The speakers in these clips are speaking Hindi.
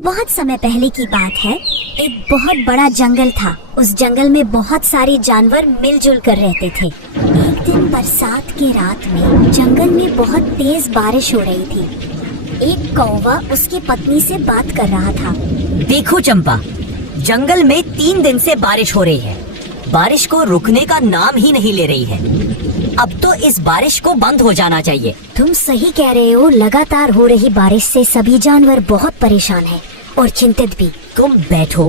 बहुत समय पहले की बात है। एक बहुत बड़ा जंगल था। उस जंगल में बहुत सारे जानवर मिलजुल कर रहते थे। एक दिन बरसात के रात में जंगल में बहुत तेज बारिश हो रही थी। एक कौवा उसकी पत्नी से बात कर रहा था। देखो चंपा, जंगल में 3 दिन से बारिश हो रही है। बारिश को रुकने का नाम ही नहीं ले रही है। अब तो इस बारिश को बंद हो जाना चाहिए। तुम सही कह रहे हो। लगातार हो रही बारिश से सभी जानवर बहुत परेशान हैं और चिंतित भी। तुम बैठो,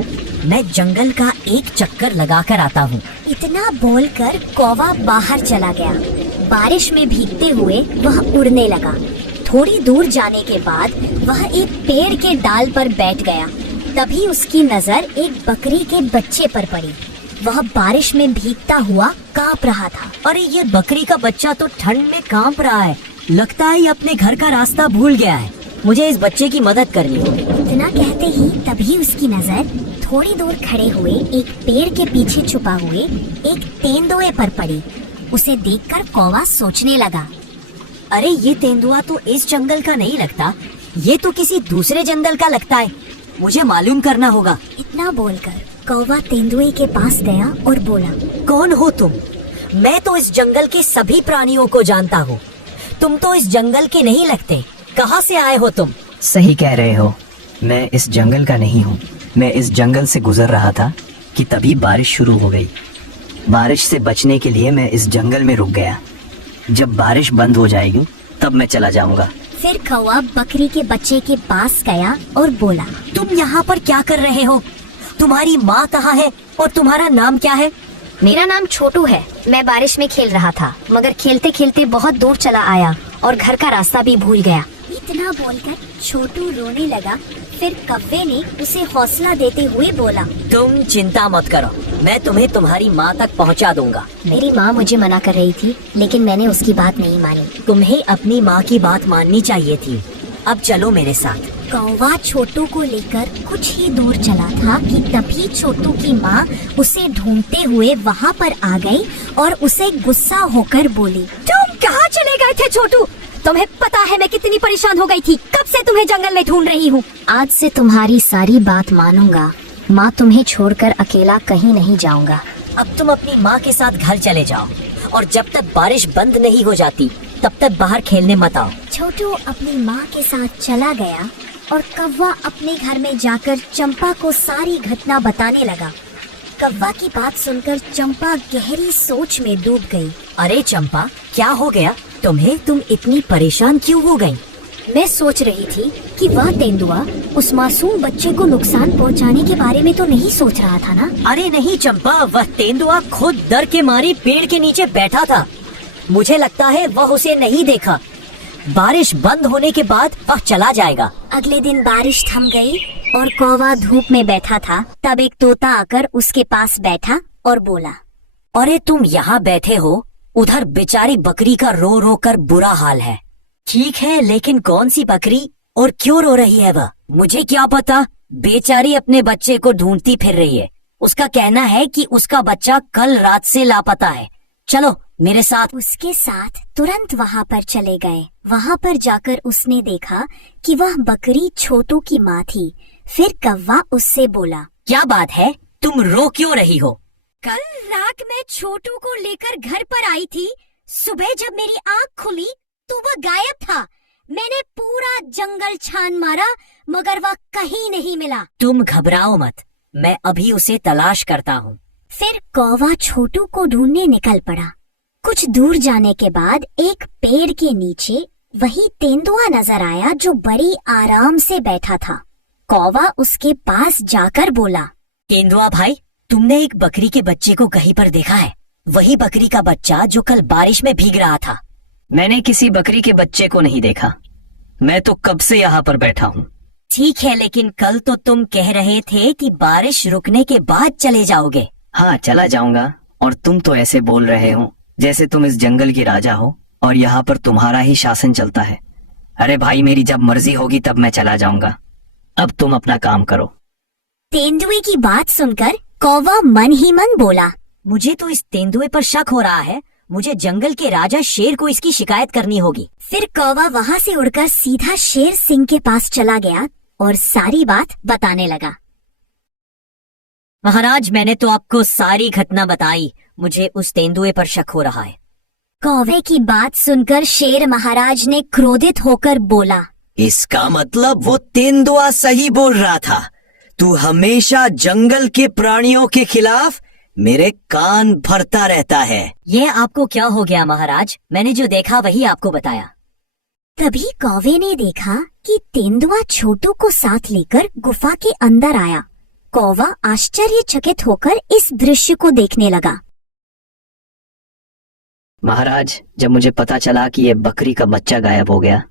मैं जंगल का एक चक्कर लगा कर आता हूँ। इतना बोलकर कौवा बाहर चला गया। बारिश में भीगते हुए वह उड़ने लगा। थोड़ी दूर जाने के बाद वह एक पेड़ के डाल पर बैठ गया। तभी उसकी नजर एक बकरी के बच्चे पर पड़ी। वह बारिश में भीगता हुआ कांप रहा था। अरे ये बकरी का बच्चा तो ठंड में कांप रहा है। लगता है ये अपने घर का रास्ता भूल गया है। मुझे इस बच्चे की मदद करनी होगी। इतना कहते ही तभी उसकी नजर थोड़ी दूर खड़े हुए एक पेड़ के पीछे छुपा हुए एक तेंदुए पर पड़ी। उसे देखकर कौवा सोचने लगा, अरे ये तेंदुआ तो इस जंगल का नहीं लगता, ये तो किसी दूसरे जंगल का लगता है। मुझे मालूम करना होगा। इतना बोलकर कौवा तेंदुए के पास गया और बोला, कौन हो तुम? मैं तो इस जंगल के सभी प्राणियों को जानता हूँ। तुम तो इस जंगल के नहीं लगते। कहाँ से आए हो तुम? सही कह रहे हो, मैं इस जंगल का नहीं हूँ। मैं इस जंगल से गुजर रहा था कि तभी बारिश शुरू हो गई। बारिश से बचने के लिए मैं इस जंगल में रुक गया। जब बारिश बंद हो जाएगी तब मैं चला जाऊंगा। फिर कौवा बकरी के बच्चे के पास गया और बोला, तुम यहाँ पर क्या कर रहे हो? तुम्हारी माँ कहाँ है और तुम्हारा नाम क्या है? मेरा नाम छोटू है। मैं बारिश में खेल रहा था, मगर खेलते खेलते बहुत दूर चला आया और घर का रास्ता भी भूल गया। इतना बोलकर छोटू रोने लगा। फिर कौवे ने उसे हौसला देते हुए बोला, तुम चिंता मत करो, मैं तुम्हें तुम्हारी माँ तक पहुँचा दूंगा। मेरी माँ मुझे मना कर रही थी, लेकिन मैंने उसकी बात नहीं मानी। तुम्हें अपनी माँ की बात माननी चाहिए थी। अब चलो मेरे साथ। कौवा छोटू को लेकर कुछ ही दूर चला था कि तभी छोटू की माँ उसे ढूंढते हुए वहाँ पर आ गई और उसे गुस्सा होकर बोली, तुम कहाँ चले गए थे छोटू? तुम्हें पता है मैं कितनी परेशान हो गई थी? कब से तुम्हें जंगल में ढूंढ रही हूँ। आज से तुम्हारी सारी बात मानूंगा। माँ तुम्हें छोड़कर अकेला कहीं नहीं जाऊंगा। अब तुम अपनी माँ के साथ घर चले जाओ और जब तक बारिश बंद नहीं हो जाती तब तक बाहर खेलने मत आओ। छोटू अपनी माँ के साथ चला गया और कौवा अपने घर में जाकर चंपा को सारी घटना बताने लगा। कौवा की बात सुनकर चंपा गहरी सोच में डूब गई। अरे चंपा, क्या हो गया तुम्हें? तुम इतनी परेशान क्यों हो गई? मैं सोच रही थी कि वह तेंदुआ उस मासूम बच्चे को नुकसान पहुंचाने के बारे में तो नहीं सोच रहा था ना? अरे नहीं चंपा, वह तेंदुआ खुद डर के मारे पेड़ के नीचे बैठा था। मुझे लगता है वह उसे नहीं देखा। बारिश बंद होने के बाद वह चला जाएगा। अगले दिन बारिश थम गई और कौवा धूप में बैठा था। तब एक तोता आकर उसके पास बैठा और बोला, अरे तुम यहाँ बैठे हो, उधर बेचारी बकरी का रो रो कर बुरा हाल है। ठीक है, लेकिन कौन सी बकरी और क्यों रो रही है वह? मुझे क्या पता। बेचारी अपने बच्चे को ढूंढती फिर रही है। उसका कहना है कि उसका बच्चा कल रात से लापता है। चलो मेरे साथ। उसके साथ तुरंत वहाँ पर चले गए। वहाँ पर जाकर उसने देखा कि वह बकरी छोटू की माँ थी। फिर कौवा उससे बोला, क्या बात है, तुम रो क्यों रही हो? कल रात में छोटू को लेकर घर पर आई थी। सुबह जब मेरी आँख खुली तो वह गायब था। मैंने पूरा जंगल छान मारा मगर वह कहीं नहीं मिला। तुम घबराओ मत, मैं अभी उसे तलाश करता हूँ। फिर कौवा छोटू को ढूंढने निकल पड़ा। कुछ दूर जाने के बाद एक पेड़ के नीचे वही तेंदुआ नजर आया जो बड़ी आराम से बैठा था। कौवा उसके पास जाकर बोला, तेंदुआ भाई, तुमने एक बकरी के बच्चे को कहीं पर देखा है? वही बकरी का बच्चा जो कल बारिश में भीग रहा था। मैंने किसी बकरी के बच्चे को नहीं देखा। मैं तो कब से यहाँ पर बैठा हूँ। ठीक है, लेकिन कल तो तुम कह रहे थे कि बारिश रुकने के बाद चले जाओगे। हाँ, चला जाऊंगा। और तुम तो ऐसे बोल रहे हो जैसे तुम इस जंगल की राजा हो और यहाँ पर तुम्हारा ही शासन चलता है। अरे भाई, मेरी जब मर्जी होगी तब मैं चला जाऊंगा। अब तुम अपना काम करो। तेंदुए की बात सुनकर कौवा मन ही मन बोला, मुझे तो इस तेंदुए पर शक हो रहा है। मुझे जंगल के राजा शेर को इसकी शिकायत करनी होगी। फिर कौवा वहाँ से उड़कर सीधा शेर सिंह के पास चला गया और सारी बात बताने लगा। महाराज, मैंने तो आपको सारी घटना बताई, मुझे उस तेंदुए पर शक हो रहा है। कौवे की बात सुनकर शेर महाराज ने क्रोधित होकर बोला, इसका मतलब वो तेंदुआ सही बोल रहा था। तू हमेशा जंगल के प्राणियों के खिलाफ मेरे कान भरता रहता है। ये आपको क्या हो गया महाराज? मैंने जो देखा वही आपको बताया। तभी कौवे ने देखा कि तेंदुआ छोटू को साथ लेकर गुफा के अंदर आया। कौवा आश्चर्यचकित होकर इस दृश्य को देखने लगा। महाराज, जब मुझे पता चला कि ये बकरी का बच्चा गायब हो गया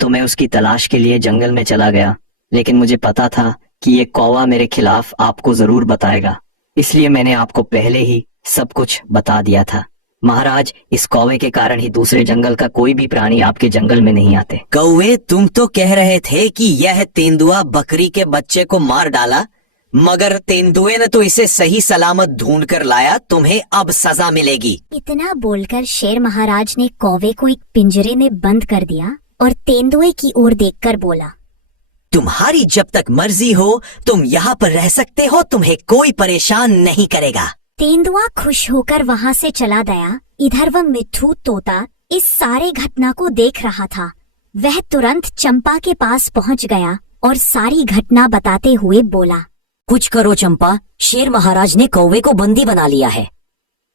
तो मैं उसकी तलाश के लिए जंगल में चला गया, लेकिन मुझे पता था कि ये कौवा मेरे खिलाफ आपको जरूर बताएगा, इसलिए मैंने आपको पहले ही सब कुछ बता दिया था। महाराज, इस कौवे के कारण ही दूसरे जंगल का कोई भी प्राणी आपके जंगल में नहीं आते। कौवे, तुम तो कह रहे थे कि यह तेंदुआ बकरी के बच्चे को मार डाला, मगर तेंदुए ने तो इसे सही सलामत ढूंढ कर लाया। तुम्हें अब सजा मिलेगी। इतना बोलकर शेर महाराज ने कौवे को एक पिंजरे में बंद कर दिया और तेंदुए की ओर देखकर बोला, तुम्हारी जब तक मर्जी हो तुम यहाँ पर रह सकते हो, तुम्हें कोई परेशान नहीं करेगा। तेंदुआ खुश होकर वहाँ से चला गया। इधर वह मिट्ठू तोता इस सारे घटना को देख रहा था। वह तुरंत चंपा के पास पहुँच गया और सारी घटना बताते हुए बोला, कुछ करो चंपा, शेर महाराज ने कौवे को बंदी बना लिया है।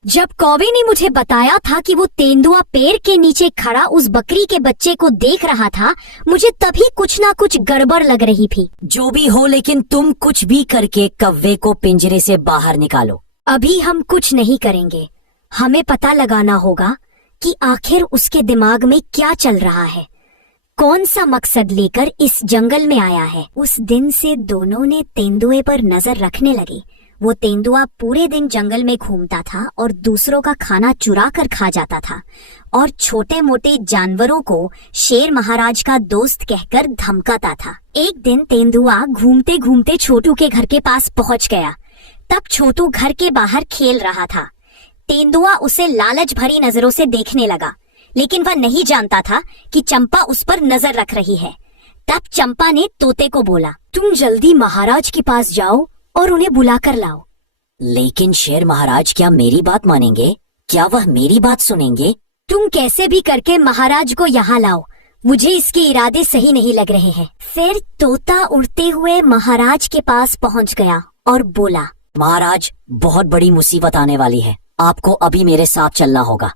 जब कौवे ने मुझे बताया था कि वो तेंदुआ पेड़ के नीचे खड़ा उस बकरी के बच्चे को देख रहा था, मुझे तभी कुछ ना कुछ गड़बड़ लग रही थी। जो भी हो, लेकिन तुम कुछ भी करके कौवे को पिंजरे से बाहर निकालो। अभी हम कुछ नहीं करेंगे, हमें पता लगाना होगा कि आखिर उसके दिमाग में क्या चल रहा है, कौन सा मकसद लेकर इस जंगल में आया है। उस दिन से दोनों ने तेंदुए पर नजर रखने लगे। वो तेंदुआ पूरे दिन जंगल में घूमता था और दूसरों का खाना चुरा कर खा जाता था और छोटे मोटे जानवरों को शेर महाराज का दोस्त कहकर धमकाता था। एक दिन तेंदुआ घूमते घूमते छोटू के घर के पास पहुंच गया। तब छोटू घर के बाहर खेल रहा था। तेंदुआ उसे लालच भरी नजरों से देखने लगा, लेकिन वह नहीं जानता था कि चंपा उस पर नजर रख रही है। तब चंपा ने तोते को बोला, तुम जल्दी महाराज के पास जाओ और उन्हें बुला कर लाओ। लेकिन शेर महाराज क्या मेरी बात मानेंगे? क्या वह मेरी बात सुनेंगे? तुम कैसे भी करके महाराज को यहाँ लाओ, मुझे इसके इरादे सही नहीं लग रहे हैं। फिर तोता उड़ते हुए महाराज के पास पहुँच गया और बोला, महाराज, बहुत बड़ी मुसीबत आने वाली है, आपको अभी मेरे साथ चलना होगा।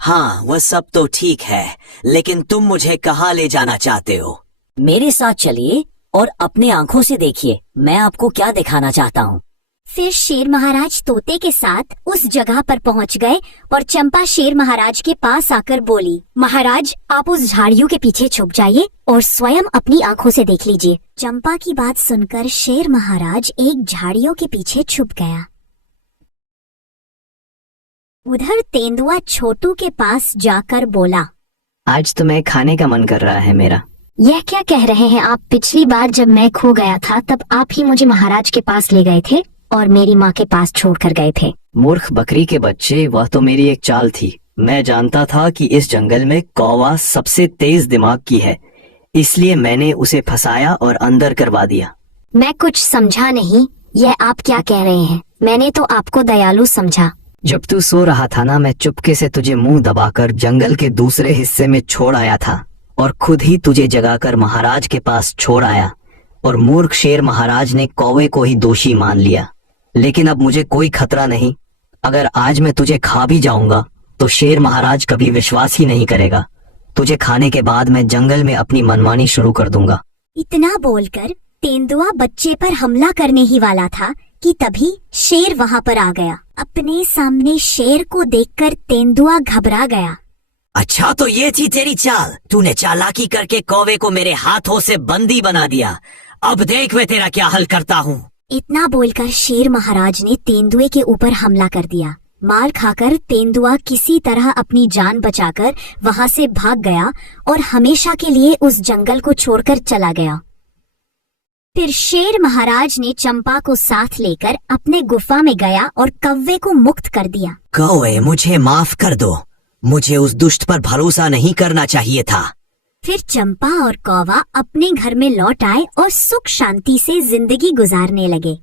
हाँ, वह सब तो ठीक है, लेकिन तुम मुझे कहाँ ले जाना चाहते हो? मेरे साथ चलिए और अपने आंखों से देखिए मैं आपको क्या दिखाना चाहता हूँ। फिर शेर महाराज तोते के साथ उस जगह पर पहुँच गए और चंपा शेर महाराज के पास आकर बोली, महाराज, आप उस झाड़ियों के पीछे छुप जाइए और स्वयं अपनी आंखों से देख लीजिए। चंपा की बात सुनकर शेर महाराज एक झाड़ियों के पीछे छुप गया। उधर तेंदुआ छोटू के पास जाकर बोला, आज तुम्हें खाने का मन कर रहा है मेरा। यह क्या कह रहे हैं आप? पिछली बार जब मैं खो गया था तब आप ही मुझे महाराज के पास ले गए थे और मेरी माँ के पास छोड़कर गए थे। मूर्ख बकरी के बच्चे, वह तो मेरी एक चाल थी। मैं जानता था कि इस जंगल में कौवा सबसे तेज दिमाग की है, इसलिए मैंने उसे फंसाया और अंदर करवा दिया। मैं कुछ समझा नहीं, यह आप क्या कह रहे हैं? मैंने तो आपको दयालु समझा। जब तू सो रहा था ना, मैं चुपके से तुझे मुंह दबाकर जंगल के दूसरे हिस्से में छोड़ आया था और खुद ही तुझे जगाकर महाराज के पास छोड़ आया, और मूर्ख शेर महाराज ने कौवे को ही दोषी मान लिया। लेकिन अब मुझे कोई खतरा नहीं। अगर आज मैं तुझे खा भी जाऊंगा तो शेर महाराज कभी विश्वास ही नहीं करेगा। तुझे खाने के बाद मैं जंगल में अपनी मनमानी शुरू कर दूंगा। इतना बोलकर तेंदुआ बच्चे पर हमला करने ही वाला था कि तभी शेर वहाँ पर आ गया। अपने सामने शेर को देखकर तेंदुआ घबरा गया। अच्छा, तो ये थी तेरी चाल? तूने चालाकी करके कौवे को मेरे हाथों से बंदी बना दिया। अब देख मैं तेरा क्या हल करता हूँ। इतना बोलकर शेर महाराज ने तेंदुए के ऊपर हमला कर दिया। मार खाकर तेंदुआ किसी तरह अपनी जान बचाकर वहाँ से भाग गया और हमेशा के लिए उस जंगल को छोड़कर चला गया। फिर शेर महाराज ने चंपा को साथ लेकर अपने गुफा में गया और कौवे को मुक्त कर दिया। कौवे, मुझे माफ कर दो। मुझे उस दुष्ट पर भरोसा नहीं करना चाहिए था। फिर चंपा और कौवा अपने घर में लौट आए और सुख शांति से जिंदगी गुजारने लगे।